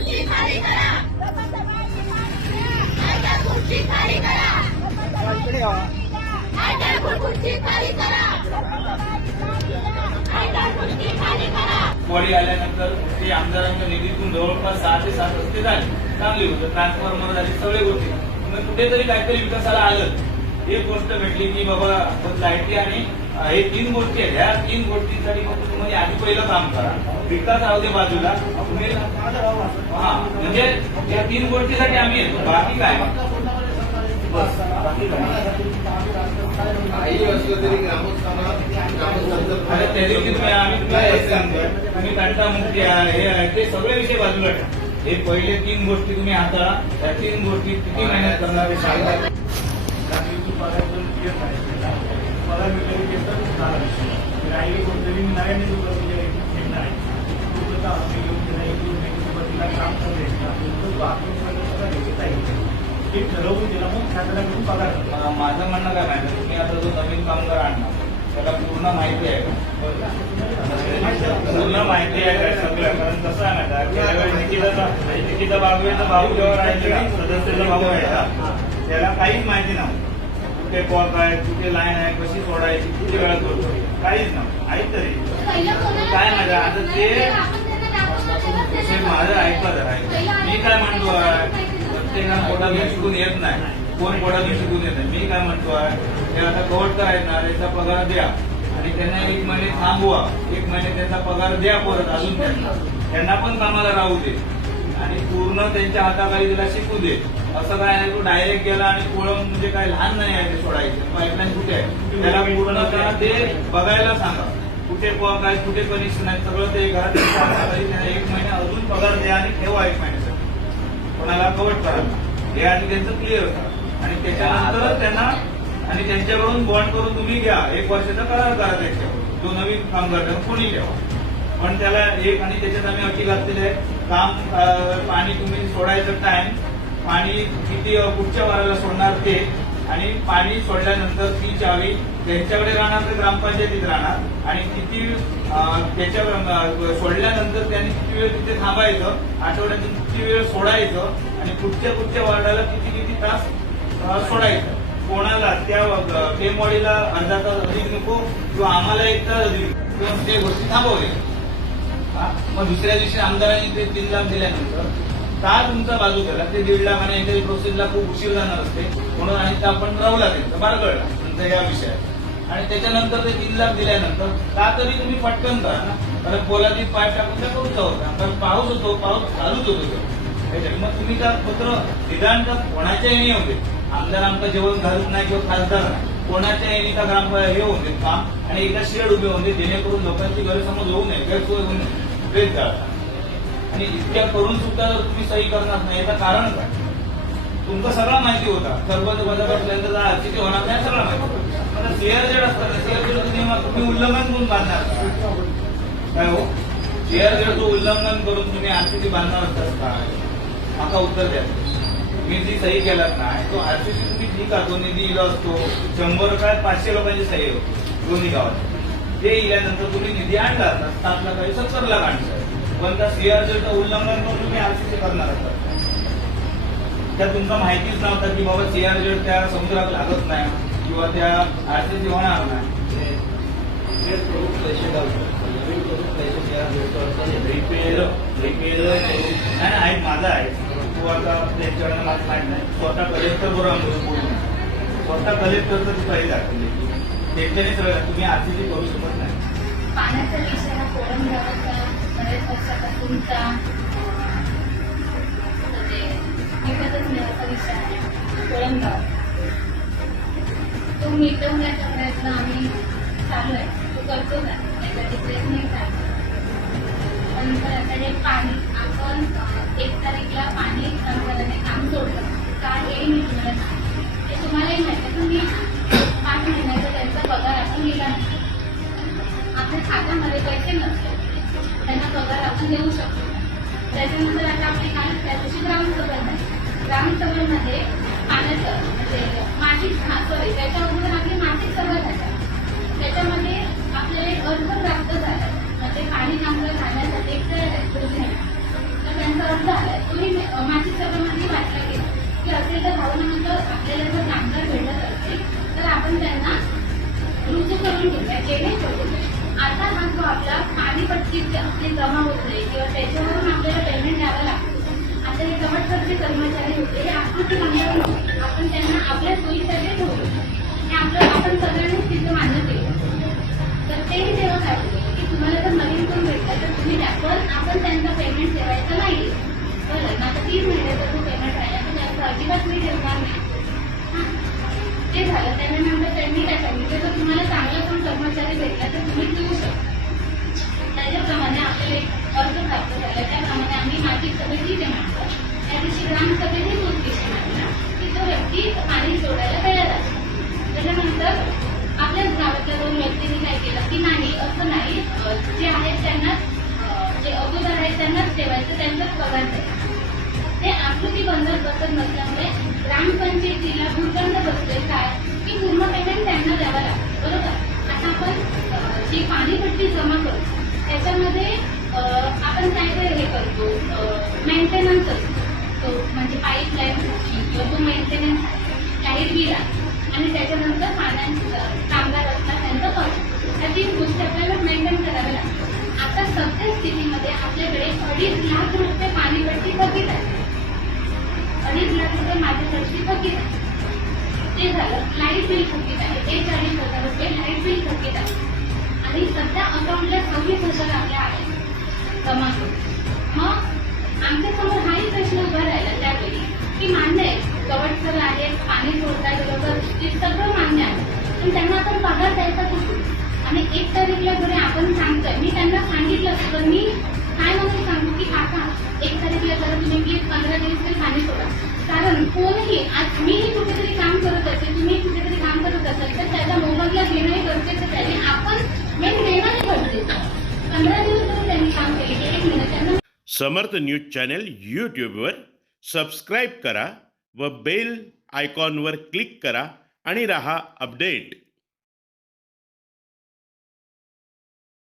खुर्ची आल्यानंतर ते आमदारांच्या निधीतून जवळपास सहा ते सात रस्ते झाले. चांगली होतं. ट्रान्सफॉर्मर झाले सगळे होते. मग कुठेतरी काहीतरी विकासाला आलं. एक गोष्ट भेटली की बाबा लाईटी आणि हे तीन गोष्टी आहेत. ह्या तीन गोष्टींसाठी फक्त तुम्ही आधी पहिलं काम करा. विकास राहू बाजूला. हा म्हणजे या तीन गोष्टीसाठी आम्ही येतो. बाकी काय? बस बाकी काय? काही असलं तरी ग्रामस्थांना ग्रामस्थांचं अरे त्या दिवशी तुम्ही आम्ही तुम्हाला हेच सांगतोय तुम्ही कंटामुक्ती आहे हे आहे ते सगळे विषय बाजूला ठेवा. हे पहिले तीन गोष्टी तुम्ही हाताळा. त्या तीन गोष्टी किती मेहनत करणार सांगा. राहिली कोणतरी नव्याने म्हणजे घेणार आहे तो कसं आम्ही घेऊन गेला इकडून सुरुवातीला काम करेल तो आपण सगळं लिखित आहे ते ठरवून दिला मग त्याला घेऊन पगार माझं म्हणणं काय माहिती? तुम्ही आता जो नवीन कामगार आणणार त्याला पूर्ण माहिती आहे पूर्ण माहिती आहे काय सगळं? कारण कसं आहे माहिती आहे? गेल्या वेळी निकिताचा भाऊ जेव्हा राहिले ना सदस्याचा भाऊ आहे ना त्याला काहीच माहिती नव्हतं कुठे कॉक आहे कुठे लाईन आहे कशी सोडायची किती वेळा सोडतो? काहीच नाही. ऐक तरी. काय माझ्या आता ते माझं ऐकलं जरा मी काय म्हणतो आहे प्रत्येकाला घेऊन शिकून येत नाही. कोण पोटातून शिकून येत नाही. मी काय म्हणतो आहे ते आता कवट करायचा याचा पगार द्या. आणि त्यांना एक महिने थांबवा. एक महिने त्यांचा पगार द्या परत अजून त्यांना. त्यांना पण कामाला राहू दे. आणि पूर्ण त्यांच्या हाताखाली त्याला शिकू दे. असं काय नाही तू डायरेक्ट गेला आणि कोळम म्हणजे काय लहान नाही आहे ते सोडायचं. पाईपलाईन कुठे आहे? त्याला पूर्ण त्याला ते बघायला सांगा. कुठे पॉक आहे कुठे कनेक्शन आहे सगळं ते घरात एक महिना अजून पगार द्या आणि ठेवा एक महिन्यासाठी. कोणाला कवट करा हे आधी त्यांचं क्लिअर करा आणि त्याच्यानंतर त्यांना आणि त्यांच्याकडून बॉन्ड करून तुम्ही घ्या. एक वर्षाचा करार करा त्यांच्याकडून. जो नवीन कामगार कोणी ठेवा. पण त्याला एक आणि त्याच्यात आम्ही अटी घातलेली आहे काम पाणी तुम्ही सोडायचं टाइम पाणी किती कुठच्या वाराला सोडणार ते आणि पाणी सोडल्यानंतर ती चावी त्यांच्याकडे राहणार तर ग्रामपंचायतीत राहणार. आणि किती त्याच्या सोडल्यानंतर त्यांनी किती वेळ तिथे थांबायचं आठवड्यातून किती वेळ सोडायचं आणि कुठच्या कुठच्या वार्डाला किती किती तास सोडायचं. कोणाला त्या अं, अर्धा तास अधिक नको किंवा आम्हाला एक तास अधिक किंवा ते गोष्टी थांबवले मग दुसऱ्या दिवशी आमदारांनी ते तीन लाख दिल्यानंतर का तुमचा बाजू केला ते दीड लाख आणि एखादी प्रोसेसला खूप उशीर जाणार असते. म्हणून आणि ते आपण रवला लागेल बारगळला नंतर या विषयात. आणि त्याच्यानंतर ते तीन लाख दिल्यानंतर का तरी तुम्ही पटकन करा ना. कारण पोलादी पाय टाकून त्या करूचा होता कारण पाऊस होतो पाऊस चालूच होतो त्याच्यात मग तुम्ही त्या पत्र निदान का कोणाच्या येणे होते आमदार आमचं जेवण घालत नाही किंवा खासदार नाही. कोणाच्या येणे का ग्राम हे होते काम आणि एका शेड उभे होऊन दे जेणेकरून लोकांची गैरसमज होऊ नये गैरसोय होऊ नये. प्रेस जाळता. आणि इतक्या करून सुद्धा जर तुम्ही सही करणार नाही. याचं कारण काय? तुमचा सगळा माहिती होता. सरपंच पदापर्यंत आरची होणार नाही सगळं माहिती होतं. आता शेअर जेड असतात शेअर जेड तुम्ही तुम्ही उल्लंघन करून बांधणार. काय हो? शेअर जेडचं उल्लंघन करून तुम्ही आरसीसी बांधणार असतात का? आता उत्तर द्या. मी जी सही केलात नाही तो आरसीसी तुम्ही ठीक आहे तो निधी इला असतो शंभर काय पाचशे लोकांची सही होती दोन्ही गावात. ते इल्यानंतर तुम्ही निधी आणला ना सात लाख सत्तर लाख आणला पण त्या सीआर जेडचं उल्लंघन करून तुम्ही आरसीसी करणार असतात त्या तुमचा माहितीच नव्हता की बाबा सीआर जेड त्या समुद्रात लागत नाही किंवा त्या आरसीसी होणार नाही. करून पैसे नवीन करून नाही. रिपेअर रिपेअर नाही नाही, आहे माझा आहे. तो आता त्यांच्याकडे मला माहीत नाही. स्वतः कलेक्टर बरोबर आम्ही बोलू स्वतः कलेक्टरचं ती पहिली दाखवली त्यांच्याने सगळं तुम्ही आरसीसी करू शकत नाही. तुमचा विषय तो मिटवण्याचा प्रयत्न आम्ही चालू आहे तो करतोच आहे त्यासाठी प्रयत्नही चालू पण आता पाणी आपण एक तारीखला पाणी काम सोडलं का हे मी तुम्हाला ते तुम्हालाही माहिती आहे. तुम्ही आपण घेऊ शकतो. त्याच्यानंतर आता आपली काम त्याच्याशी ग्रामीण संबंध आहे ग्रामीण सभेमध्ये म्हणजे पाण्याचं म्हणजे माती हा सॉरी त्याच्या अगोदर आपली मातीच सभा झाल्या त्याच्यामध्ये आपल्याला एक अर्थ प्राप्त झाला. म्हणजे पाणी चांगलं झाल्यासाठी एक तयार तर त्यांचा अर्थ आला तुम्ही माती सभेमध्ये वाटला गेला की असेल तर भावनानंतर आपल्याला जर कामगार भेटत असतील तर आपण त्यांना रुजू करून घेऊया जेणेकरून सांगतो आपला पाणी पटकीची आपली जमा होत नाही किंवा त्याच्यावरून आपल्याला पेमेंट द्यावं लागतं. आता हे जवळपासचे कर्मचारी होते हे आकृती मांडून आपण त्यांना आपल्या सोयीसाठी ठेवू हे आपलं आपण सगळ्यांनीच तिथे मान्य ठेवायचं त्यांचाच पगार द्यायचा ते आकृती बंधन बसत नसल्यामुळे ग्रामपंचायतीला भूखंड बसले काय की पूर्ण पेमेंट त्यांना द्यावं लागतं बरोबर? आता आपण जी पाणीपट्टी जमा करतो त्याच्यामध्ये आपण काय काय हे करतो मेंटेनन्स असतो. तो म्हणजे पाईपलाईन किंवा तो मेंटेनन्स काही बिल आहे आणि त्याच्यानंतर पाण्याचे कामगार असतात त्यांचं पगार त्या तीन गोष्टी आपल्याला मेंटेन कराव्या लागतात आता सध्या स्थितीमध्ये आपल्याकडे अडीच लाख रुपये पाणीपट्टी थकीत आहे. अडीच लाख रुपये माझ्याकडची थकीत आहे. ते झालं लाइट बिल थकीत आहे. ते हजार रुपये लाइट बिल थकीत आहे. आणि सध्या अकाउंटला सव्वीस हजार आपल्या आहे जमा मग आमच्यासमोर हाही प्रश्न उभा राहिला त्यावेळी की मान्य आहे गवट सर आहे पाणी सोडताय बरोबर ते सगळं मान्य आहे. पण त्यांना आपण पगार द्यायचा कुठून? आणि एक तारीखला जरी आपण कारण कोणीही आज मीही कुठेतरी काम करत असेल तुम्ही कुठेतरी काम करत असेल तर त्याच्या मोबदला घेणंही गरजेचं आहे. आपण मेन देणंही गरजेचं पंधरा दिवस जरी त्यांनी काम केले एक महिना त्यांना समर्थ न्यूज चॅनल यूट्यूबवर सबस्क्राईब करा व बेल आयकॉनवर क्लिक करा आणि रहा अपडेट.